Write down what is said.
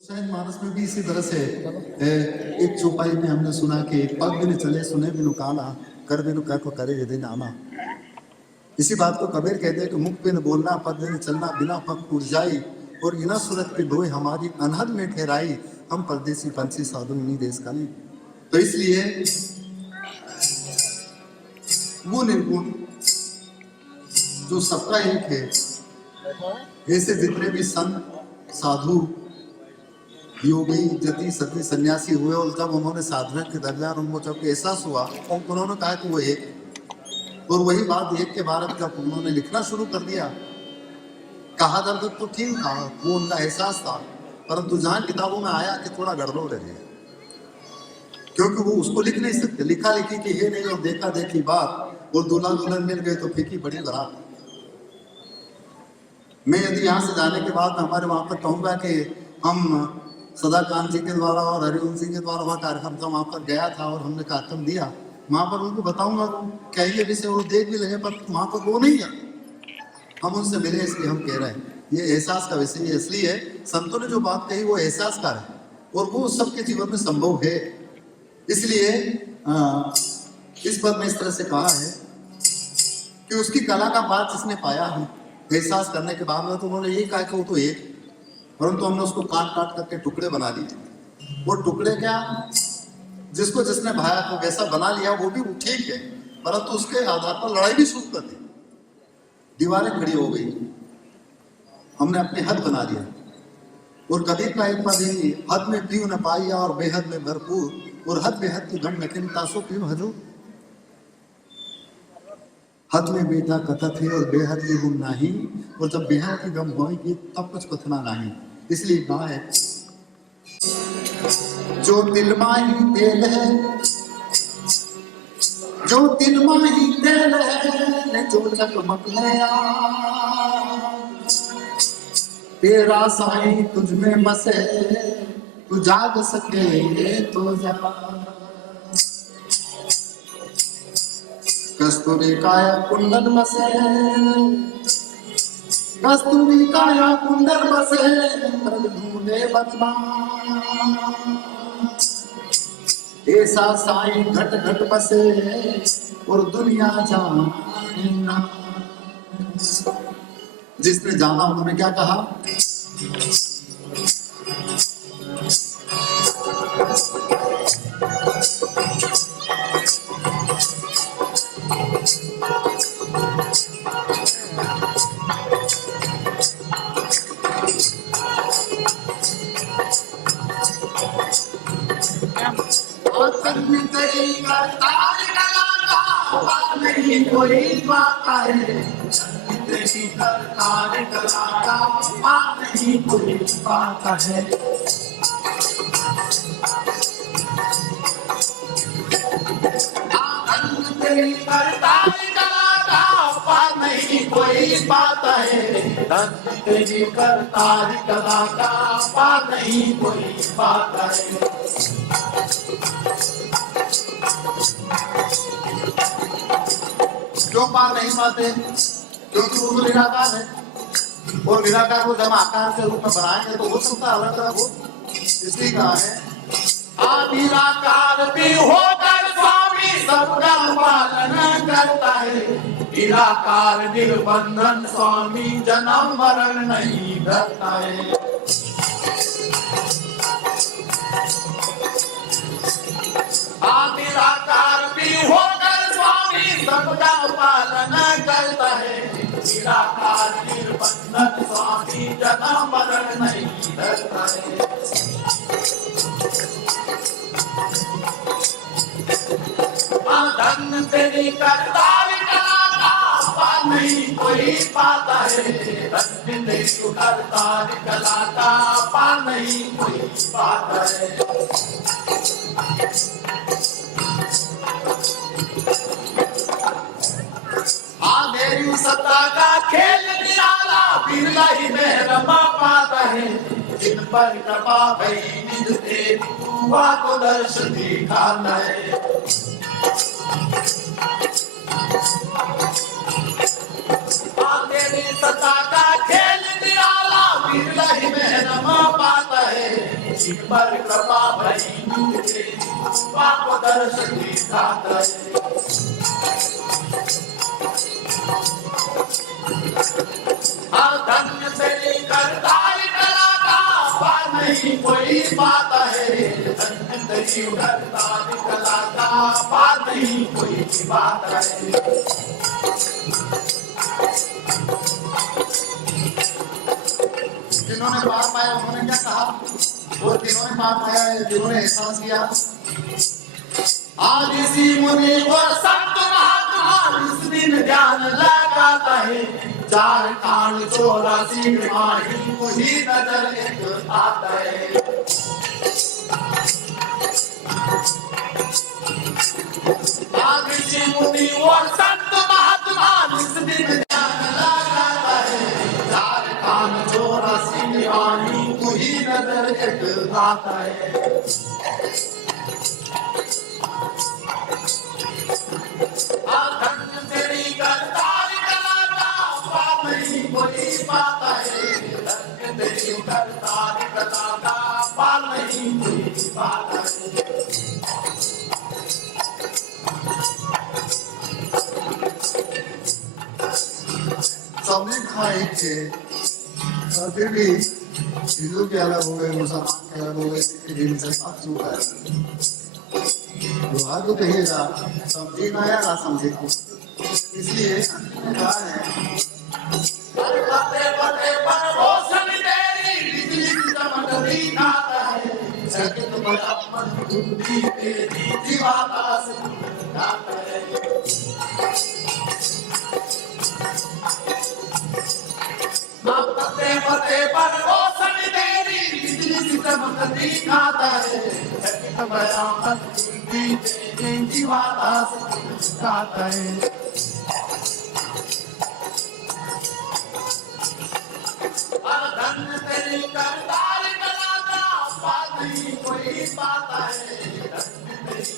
शायद मानस में भी इसी तरह से एक चौपाई में हमने सुना कि पग बिन चले सुने बिनु काना कर बिनु कह को करे यदि नामा। इसी बात को कबीर कहते हैं कि मुख बिन बोलना पग बिन चलना बिना पग टूट जाई और इना सूरत के डोए हमारी अनहद में ठहराई हम परदेसी पंछी साधु इन्हीं देश का नहीं। तो इसलिए वो निर्गुण जो सबका एक है, ऐसे जितने भी संत साधु योगी जति सती सन्यासी हुए और जब उन्होंने साधना के दरमियान उनको जब एहसास हुआ और उन्होंने कहा कि वो एक, और वही बात एक के बाद जब उन्होंने लिखना शुरू कर दिया, कहा दर्द तो ठीक था, वो उनका एहसास था, परंतु जहां किताबों में आया कि थोड़ा गड़बड़ है, क्योंकि वो उसको लिख नहीं सकते। लिखा लिखी कि ये नहीं और देखा देखी बात और दूल्हा दुल्हन मिल गए तो फीकी बड़ी बारात। मैं यदि यहाँ से जाने के बाद हमारे वहां पर कहूंगा कि हम सदाकांत जी के द्वारा और हरिवंश सिंह के द्वारा वहाँ कार्यक्रम था, वहां पर गया था और हमने कार्यक्रम दिया, वहां पर उनको बताऊंगा कहिए विषय वो देख भी लगे, पर वहां पर वो नहीं है, हम उनसे मिले इसलिए हम कह रहे हैं ये एहसास का विषय है। इसलिए संतों ने जो बात कही वो एहसास का है और वो सबके जीवन में संभव है। इसलिए इस पद में इस तरह से कहा है कि उसकी कला का बात जिसने पाया है एहसास करने के बाद में, तो उन्होंने यही कहा कि वो तो एक, परंतु हमने उसको काट काट करके टुकड़े बना लिए। वो टुकड़े क्या, जिसको जिसने भाया तो वैसा बना लिया वो भी ठीक है, परंतु उसके आधार पर लड़ाई भी शुरू कर दी, दीवारें खड़ी हो गई, हमने अपने हद बना दिया। और कबीर का एक पद ही, हद में पीऊ न पाइया और बेहद में भरपूर और हद बेहद की गम लेकिन तासो पीऊ हजूर। हद में बेटा कथत है और बेहद की गुम नहीं, और जब बेहद की गम होगी तब कुछ कथना नहीं। इसलिए कहा है जो दिल माही तेल है, जो दिल माही तेल है, जो चकमक है तेरा साईं तुझ में बसे, तू जाग सके तो जा। कस्तूरी काया कुंडल बसे, कस्तूरी काया कुंडल बसे, ढूंढे बचना ऐसा साईं घट घट बसे और दुनिया जाना। जिसने जाना उन्होंने क्या कहा, नहीं कोई बात है, नहीं कोई बात है। तेरी करतार कला नहीं कोई बात है, तेरी करतार कला नहीं कोई बात है। क्यों पार नहीं पाते, क्योंकि वो निराकार है और निराकार को जब आकार के रूप में बनाएंगे तो हो सकता है अलग अलग हो। इसलिए कहा है निराकार भी होकर स्वामी सबका पालन करता है, निराकार निर्बंधन स्वामी जन्म मरण नहीं करता है। निराकार भी होकर स्वामी सबका पालन करता है, निराकार निर्बंधन स्वामी जन्म मरण नहीं करता है। धन तेरी करतार कला नहीं कोई पाता है, धन तेरी करतार कला नहीं कोई पाता है। मेरी सत्ता का खेल निराला बिरला ही में रमा पाता है, जिन पर कृपा भई निज देव हुआ को दर्श दिखाना है। मेरी सत्ता का खेल निराला बिरला ही में रमा पाता है, सिर पर कृपा भई मुझे पाप दर्शन दिखाता है। धन्य तेरी करतार कला का पार नहीं कोई पाता है। धन्य तेरी करतार कला का पार नहीं कोई पाता है। जिन्होंने पार पाया उन्होंने क्या कहा, और जिन्होंने पार पाया है जिन्होंने एहसास किया, आज ऋषि मुनि और संत महात्मा इस दिन ध्यान लगाता है। 4 कान 84 माही वही नजर एक आता है। आज ऋषि मुनि और संत महात्मा इस दिन ध्यान लगाता है। 4 कान 84 माही वही नजर एक आता है। धन्य तेरी करतार कला का पार नहीं कोई पाता है। धन्य तेरी करतार कला का पार नहीं कोई पाता है। सबने कहा एक थे, और फिर भी हिंदू के अलग हो गए, मुसलमान के अलग हो गए, सिख के मुसलमान क्यों है? दुआ तो कहिएगा, समझे ना या ना समझे, इसलिए कहा है अरे पते पते पर रोशन तेरी बिजली चमक दिखाता है। जगत में अपन बुद्धि तेरी दीवाना से दिखाता है। पते पते पर रोशन तेरी बिजली चमक दिखाता है। जगत में अपन बुद्धि तेरी दीवाना से दिखाता है। धन्य तेरी करतार कला का पार नहीं कोई पाता है। धन्य तेरी